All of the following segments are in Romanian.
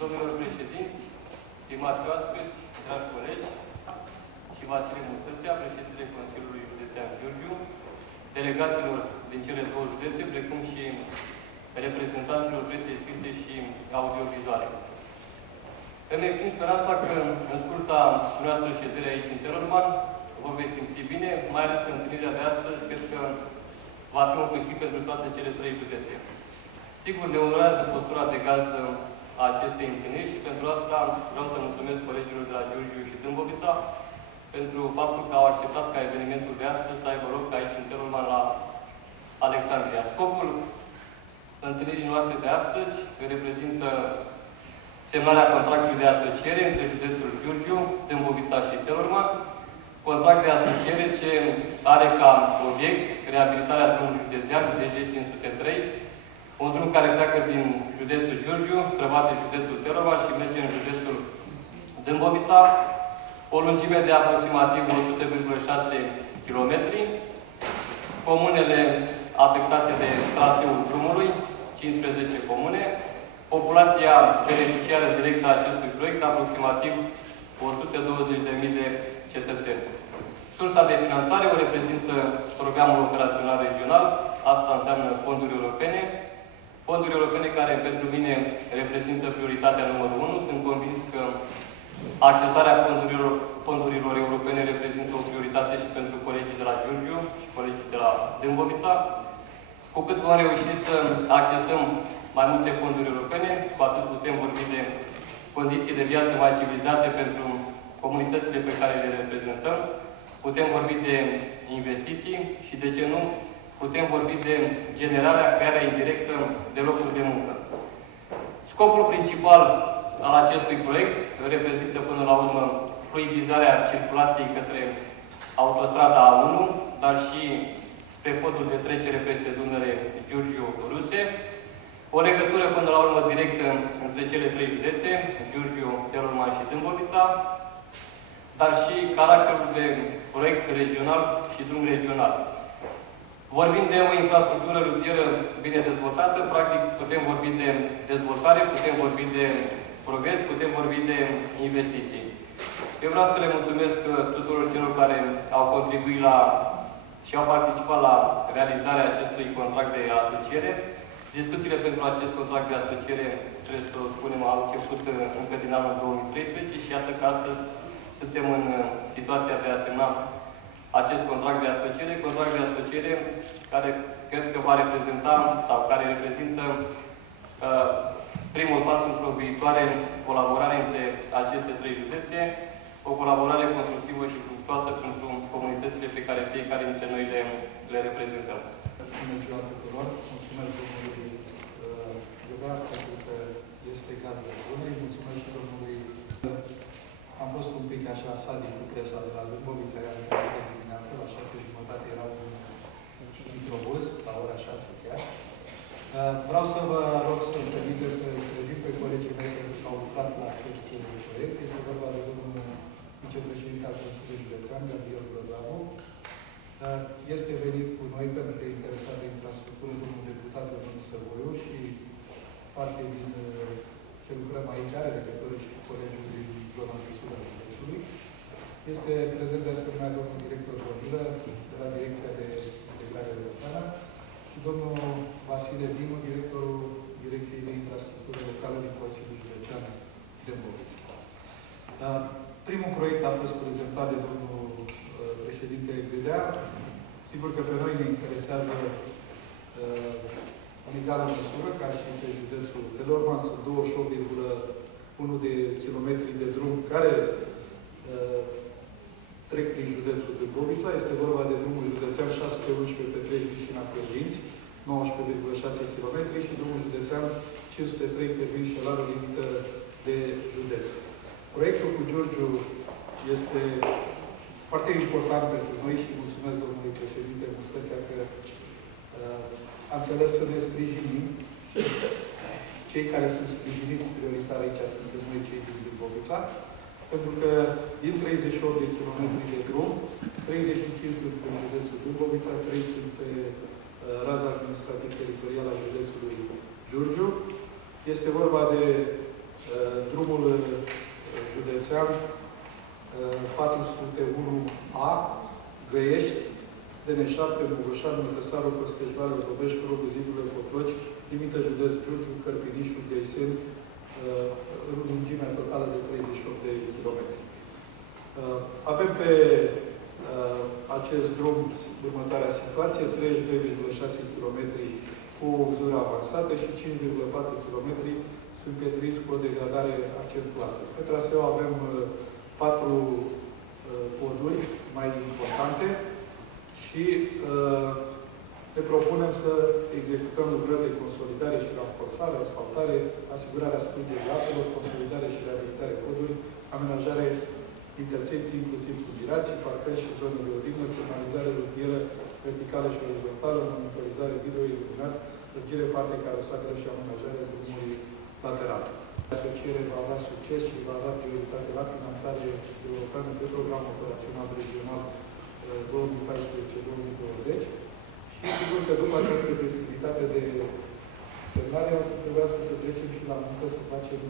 domnilor președinți, stimați oaspeți, dragi colegi, și Vasile Mustățea, președintele Consiliului Județean Giurgiu, delegaților din cele două județe, precum și reprezentanților presei scrise și audiovizuale. Îmi exprim speranța că în scurta noastră ședere aici în Telorman vă veți simți bine, mai ales că întâlnirea de astăzi cred că va fi un câștig pentru toate cele trei județe. Sigur, ne onorează postura de gazdă a acestei întâlniri și pentru asta vreau să mulțumesc colegilor de la Giurgiu și Dâmbovița pentru faptul că au acceptat ca evenimentul de astăzi să aibă loc aici în Telorman la Alexandria. Scopul întâlnirii noastre de astăzi reprezintă semnarea contractului de asociere între județul Giurgiu, Dâmbovița și Telorman, contract de asociere ce are ca obiect reabilitarea drumului județean DG 503, un drum care pleacă din județul Giurgiu, străbate județul Telorman și merge în județul Dâmbovița, o lungime de aproximativ 100,6 km, comunele afectate de traseul drumului, 15 comune, populația beneficiară directă a acestui proiect, aproximativ 120.000 de cetățeni. Sursa de finanțare o reprezintă programul operațional regional, asta înseamnă fonduri europene. Fonduri europene care pentru mine reprezintă prioritatea numărul 1. Sunt convins că accesarea fondurilor europene reprezintă o prioritate și pentru colegii de la Giurgiu și colegii de la Dâmbovița. Cu cât vom reuși să accesăm mai multe fonduri europene, cu atât putem vorbi de condiții de viață mai civilizate pentru comunitățile pe care le reprezentăm, putem vorbi de investiții și, de ce nu, putem vorbi de generarea, crearea indirectă de locuri de muncă. Scopul principal al acestui proiect reprezintă până la urmă fluidizarea circulației către autostrada A1, dar și spre podul de trecere peste Dunăre Giurgiu-Ruse, o legătură până la urmă directă între cele trei județe, Giurgiu, Telorman și Dâmbovița, dar și caracterul de proiect regional și drum regional. Vorbind de o infrastructură rutieră bine dezvoltată, practic putem vorbi de dezvoltare, putem vorbi de progres, putem vorbi de investiții. Eu vreau să le mulțumesc tuturor celor care au contribuit și au participat la realizarea acestui contract de asociere. Discuțiile pentru acest contract de asociere, trebuie să spunem, au început încă din anul 2013 și iată că astăzi suntem în situația de a semna acest contract de asociere care cred că va reprezenta sau care reprezintă primul pas într-o viitoare colaborare între aceste trei județe, o colaborare constructivă și fructuoasă pentru comunitățile pe care fiecare dintre noi le reprezentăm. Bună ziua tuturor! Mulțumesc domnului Găgar pentru că este gazdă bună. Mulțumesc și domnului. Am fost un pic așa sadic cu presa de la Dâmbovița, care a venit dimineața, la 6:30 era un microbuz, la ora 6 chiar. Vreau să vă rog să-mi permiteți să prezint pe colegii mei care au lucrat la acest proiect. Este vorba de domnul vicepreședinte al Consiliului Județean, Gabriel Grozavu. Este venit cu noi pentru că e interesat de infrastructură, domnul deputat Rămân Săvoiu și parte din ce lucrăm aici are legătură și cu colegiul din zona de sud al județului. Este prezent de asemenea domnul director Bonilă de la Direcția de Integrare Europeană și domnul Vasile Dinu, directorul Direcției de Infrastructură Locală din Consiliul Județean Dâmbovița. Primul proiect a fost prezentat de domnul președinte Gâdea. Sigur că pe noi ne interesează în egală măsură, ca și pe județul Telorman, sunt 28,1 de kilometri de drum care trec prin județul Dâmbovița. Este vorba de drumul județean 611 pe 3 Vișina Făzlinți, 19,6 km și drumul județean 503 pe Vișelarul limită de județ. Proiectul cu Giurgiu este foarte important pentru noi și mulțumesc domnului președinte Mustățea că a înțeles să ne sprijinim. Cei care sunt sprijiniți prioritar aici suntem noi cei din Dâmbovița, pentru că din 38 de kilometri de drum, 35 sunt pe județul Dâmbovița, 3 sunt pe raza administrativ-teritorială a județului Giurgiu. Este vorba de drumul județean 401A, Găiești, DN7, Mugoșan, Mătăsarul, Păsteșvalul, Dobești, Corobul, Zidurile, Cotloci, limită județ Giurgiu, Cărpinișul, Găiseni, lungimea totală de 38 de km. Avem pe acest drum următoarea situație, 32,6 km cu o uzură avansată și 5,4 km sunt pe risc cu o degradare accentuată. Pe traseu avem 4 poduri mai importante și ne propunem să executăm lucrări de consolidare și ramforsare, asfaltare, asigurarea studiei apelor, consolidare și reabilitare poduri, amenajare intersecții, inclusiv combinații, parcări și zone de odihnă, semnalizare rutieră verticală și orizontală, monitorizare video iluminat, lărgire parte carosacră și amenajare drumului lateral. Asocierea va avea succes și va avea prioritate la finanțare europeană pe programul operațional regional 2014-2020 și sigur că după această festivitate de semnare o să trebuia să trecem și la muncă să facem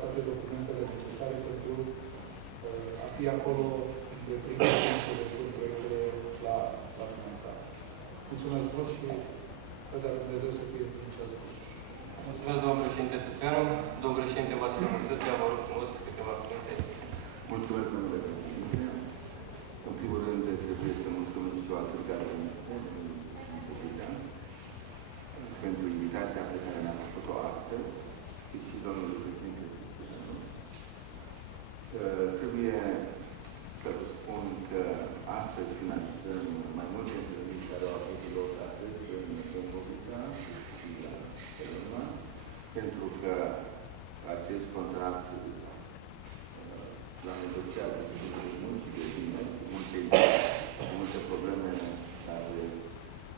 toate documentele necesare pentru a fi acolo de primul să depun proiectele la finanțare. Mulțumesc mult și să dea Dumnezeu să fie în ceasul. Mulțumesc, domnul președinte Tuteanu. Domnul președinte Vasile Măstăția, vă rog frumos câteva cuvinte. Mulțumesc, domnule președinte. În primul rând, trebuie să mulțumesc și eu atât de pentru invitația pe care ne-a făcut-o astăzi, și domnul președinte Tuteanu. Trebuie să vă spun că astăzi finalizăm mai multe întâlniri care au avut loc atât în Bobița și la Telorman, pentru că acest contract l-am negociat de mult și de bine, cu multe probleme care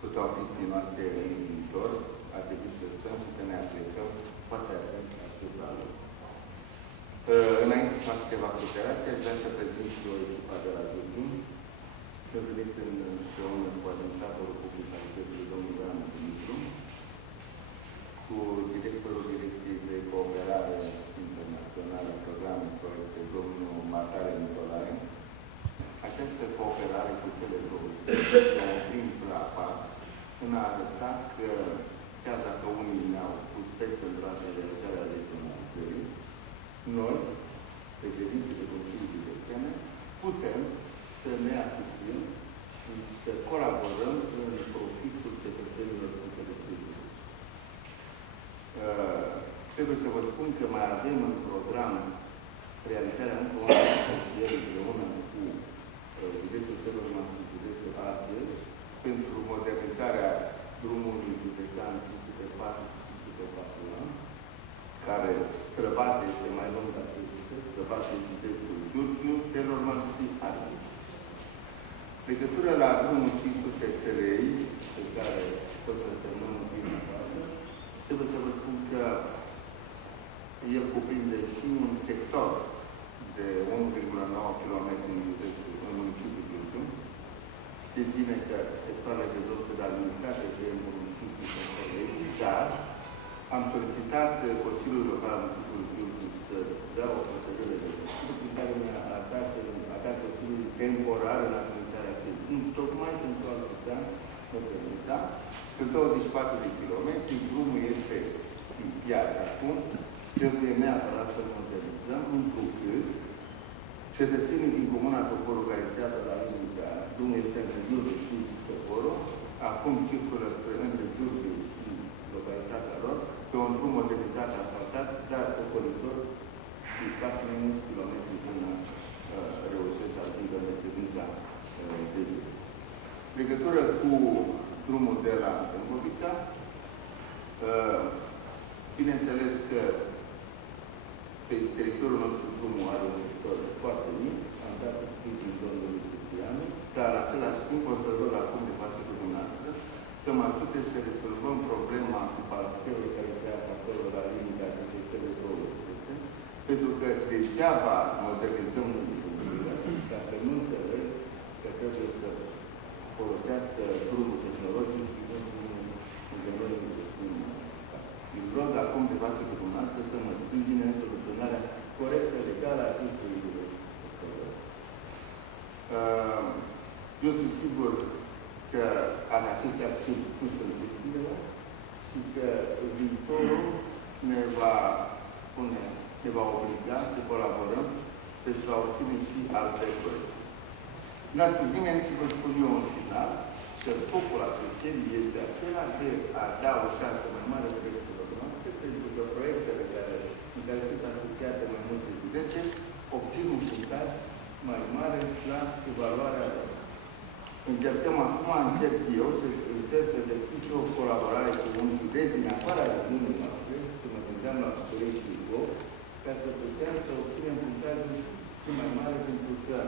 puteau fi spinoase în viitor, ar trebui să stăm și să ne aplicăm foarte atent asupra lor. Înainte să fac câteva considerații, aș vrea să prezint și o echipa de la Giurgiu. Sunt venit împreună cu administratorul public al județului, domnul Branu Dumitru, cu directorul Direcției de Cooperare Internațională a Programului Proiecte, domnul Matare Nicolae. Această cooperare cu cele două este un prim pas în a arăta că, chiar dacă unii ne-au pus peste în brațe de realizarea regionalizării, noi, președinții de Consiliul Județene, putem să ne asistim și să colaborăm în profitul cetățenilor cu cele trei. Trebuie să vă spun că mai avem în program realizarea încă o asociere împreună cu județul Telorman și județul Argeș pentru modernizarea drumului județean 504-541, care străbate, este mai lung de atât, străbate județul Giurgiu, Telorman și Argeș. Legătură la drumul 503, pe care o să însemnăm în prima fază, trebuie să vă spun că el cuprinde și un sector de 1,9 km în județul, în municipiul Giurgiu. Știți bine că sectoarele de drum sunt administrate de municipiul Giurgiu, dar am solicitat Consiliul Local al municipiului Giurgiu să dea o procedură de Consiliu prin care mi-a dat Consiliul temporar în administrarea acestui. Tocmai pentru a putea moderniza. Sunt 24 de kilometri, drumul este iar acum, trebuie neapărat să-l modernizăm, întrucât cetățenii din Comuna Toporu, care se află la limita, drumul este între Giurgiu și Toporu, acum circulă între Giurgiu și localitatea lor, pe un drum modernizat, asfaltat, dar ocolitor și 4 km până reușesc să ajungă în reședința de Giurgiu. Legătură cu drumul de la Tâmbovița, bineînțeles că pe teritoriul nostru drumul are un sector foarte mic, am dat sprijin domnului Tuteanu, dar același timp o să vă la cum de față cu dumneavoastră, să mă ajute să rezolvăm problema cu parcelele care se află acolo la limita dintre cele două județe, pentru că degeaba modernizăm lucrurile, dacă nu înțeleg că trebuie să folosească drumul tehnologic și nu drumul în general. Îmi rog acum de față cu dumneavoastră să să mă sprijine în soluționarea corectă, legală a acestui eu sunt sigur că în aceste acțiuni nu sunt victimele și că viitorul ne va obliga să colaborăm pentru a obține și alte părți. N-a spus nimeni și vă spun eu în final că scopul asocierii este acela de a da o șansă mai mare proiectelor noastre, pentru că proiectele în care sunt asociate mai multe județe obțin un punctaj mai mare la evaluarea lor. Încerc eu să deschid și o colaborare cu un județ din afara regiunii noastre, să mă gândeam la București și Ilfov, ca să putem să obținem punctajul și mai mare, pentru că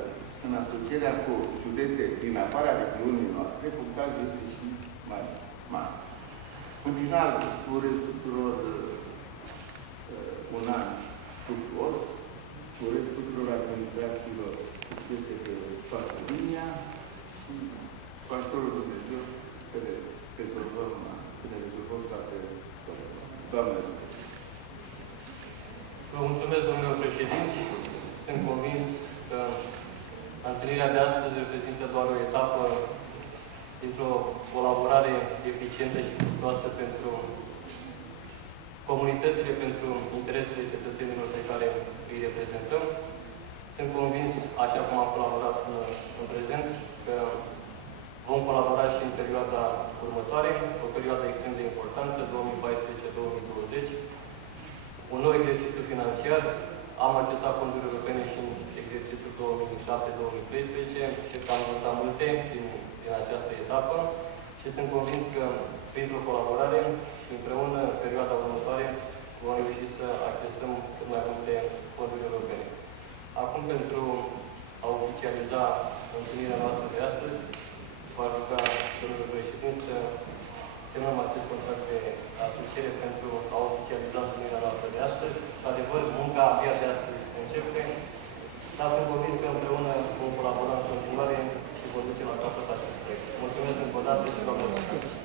în asocierea cu județe din afara regiunii noastre, punctajul este și mai mare. În final, urez tuturor un an fructuos, urez tuturor administrațiilor succese pe toată linia și cu ajutorul Dumnezeu să ne rezolvăm toate problemele. Doamne ajută! Vă mulțumesc, domnule președinte. Sunt convins că întâlnirea de astăzi reprezintă doar o etapă dintr-o colaborare eficientă și fructuoasă pentru comunitățile, pentru interesele cetățenilor pe care îi reprezentăm. Sunt convins, așa cum am colaborat în prezent, că vom colabora și în perioada următoare, o perioadă extrem de importantă, 2014-2020, un nou exercițiu financiar. Am accesat fonduri europene și în exercițiul 2007-2013, cred că am învățat multe din această etapă și sunt convins că printr-o colaborare și împreună în perioada următoare vom reuși să accesăm cât mai multe fonduri europene. Acum, pentru a oficializa întâlnirea noastră de astăzi, v-aș ruga, domnule președinte, să semnăm acest contract de asociere pentru a oficializa întâlnirea noastră de astăzi. Adevăr, munca abia de astăzi începe, dar sunt convins că împreună vom colabora în continuare și vom duce la capăt acest proiect. Mulțumesc încă o dată și doamne președinte.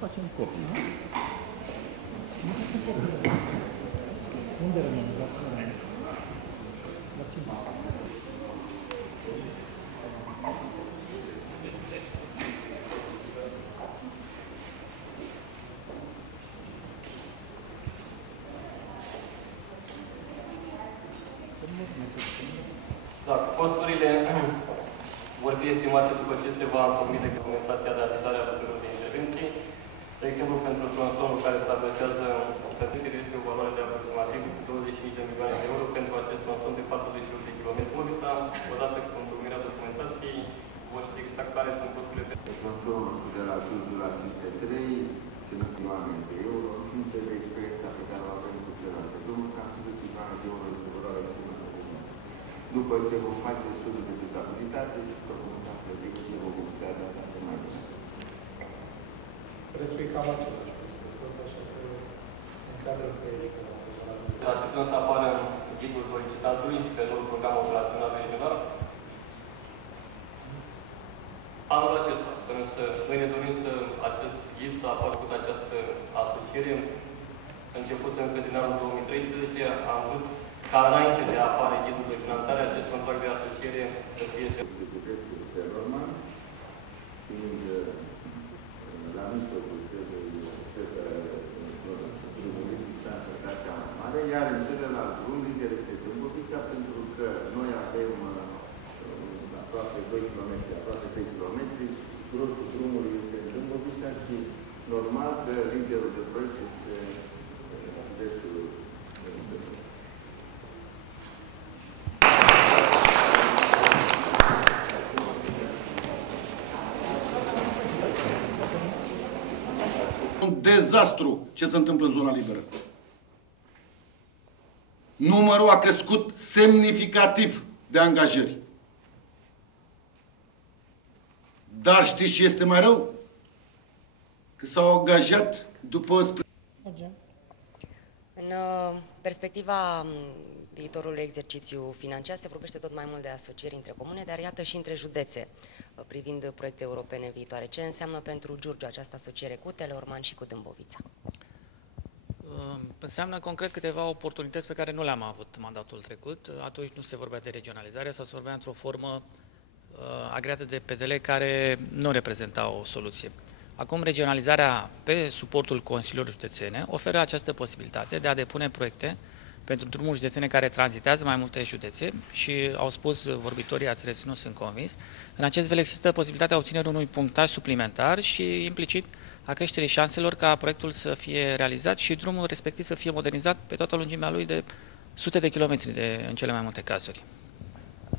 Facem copii, nu? Nu facem copii. Unde rămân? La ce rămân? La ce? Da, costurile vor fi estimate după ce se va întocmi documentația de realizare a lucrurilor de intervenții. De exemplu, pentru tronsonul care traversează stătățile este o valoare de aproximativ 25 de milioane de euro pentru acest tronson de 48 de km. Odată cu întocmirea documentației, vor ști exact care sunt costurile pentru tronsonul de la Giurgiu la 503, 5 milioane de euro, fiind de experiența pe care o avem cu celelalte drumuri, cam 5 milioane de euro este valoarea estimată de noi. După ce vom face studiul de fezabilitate și documentația de găsire, vom putea da date mai prețul e cam același peste tot, așa că încadrăm pe aici. Așteptăm să apară ghidul solicitantului pe noul program operațional regional. Anul acesta, noi ne dorim să acest ghid să apară cu această asociere. Început încă din anul 2013, am vrut ca înainte de a apare ghidul de finanțare, acest contract de asociere să fie Telorman, fiind la mijlocul drumului distanța cea mai mare, iar în celălalt drum, lider este Dâmbovița, pentru că noi avem aproape 2 km, aproape 3 km, grosul drumului este în Dâmbovița și normal că liderul de proiect este județul Dâmbovița. Un dezastru ce se întâmplă în zona liberă. Numărul a crescut semnificativ de angajări. Dar știți ce este mai rău? Că s-au angajat după... În perspectiva viitorului exercițiu financiar se vorbește tot mai mult de asocieri între comune, dar iată și între județe privind proiecte europene viitoare. Ce înseamnă pentru Giurgiu această asociere cu Teleorman și cu Dâmbovița? Înseamnă concret câteva oportunități pe care nu le-am avut mandatul trecut. Atunci nu se vorbea de regionalizare sau se vorbea într-o formă agreată de PDL care nu reprezenta o soluție. Acum, regionalizarea pe suportul Consiliului Județene oferă această posibilitate de a depune proiecte pentru drumuri județene care tranzitează mai multe județe și au spus vorbitorii, ați reținut, sunt convins. În acest fel există posibilitatea obținerii unui punctaj suplimentar și implicit a creșterii șanselor ca proiectul să fie realizat și drumul respectiv să fie modernizat pe toată lungimea lui de sute de kilometri în cele mai multe cazuri.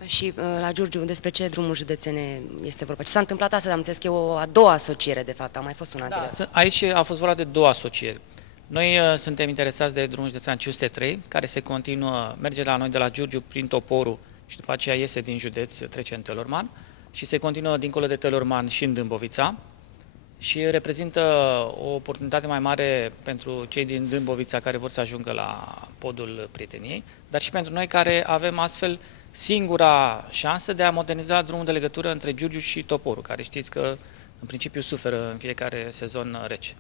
Și la Giurgiu, despre ce drumuri județene este vorba? Ce s-a întâmplat astăzi? Am înțeles că e o a doua asociere, de fapt, a mai fost una. Da, aici a fost vorba de două asocieri. Noi suntem interesați de drumul județean 503, care se continuă, merge la noi de la Giurgiu prin Toporu și după aceea iese din județ, trece în Teleorman și se continuă dincolo de Teleorman și în Dâmbovița și reprezintă o oportunitate mai mare pentru cei din Dâmbovița care vor să ajungă la podul prieteniei, dar și pentru noi care avem astfel singura șansă de a moderniza drumul de legătură între Giurgiu și Toporu, care știți că în principiu suferă în fiecare sezon rece.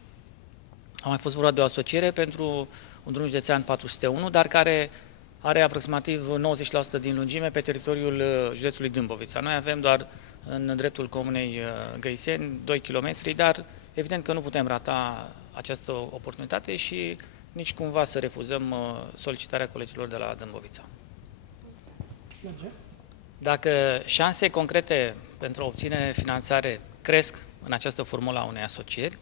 A mai fost vorba de o asociere pentru un drum județean 401, dar care are aproximativ 90% din lungime pe teritoriul județului Dâmbovița. Noi avem doar în dreptul comunei Găiseni 2 km, dar evident că nu putem rata această oportunitate și nici cumva să refuzăm solicitarea colegilor de la Dâmbovița. Dacă șanse concrete pentru a obține finanțare cresc în această formulă a unei asocieri,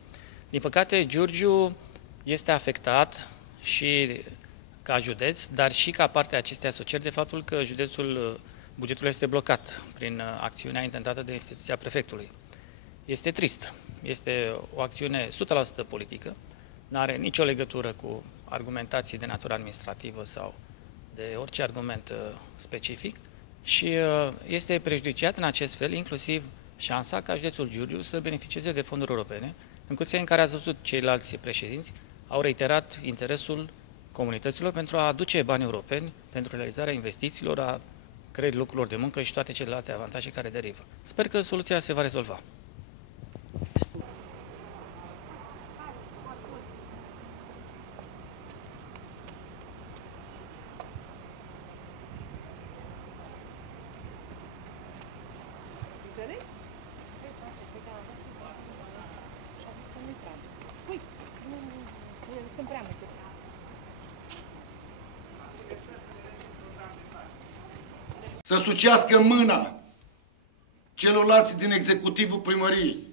din păcate Giurgiu este afectat și ca județ, dar și ca parte a acestei asocieri de faptul că bugetul este blocat prin acțiunea intentată de instituția prefectului. Este trist. Este o acțiune 100% politică, nu are nicio legătură cu argumentații de natură administrativă sau de orice argument specific și este prejudiciat în acest fel inclusiv șansa ca județul Giurgiu să beneficieze de fonduri europene, în condiții în care ați văzut ceilalți președinți au reiterat interesul comunităților pentru a aduce bani europeni pentru realizarea investițiilor, a creării locurilor de muncă și toate celelalte avantaje care derivă. Sper că soluția se va rezolva. Să sucească mâna celorlalți din executivul primăriei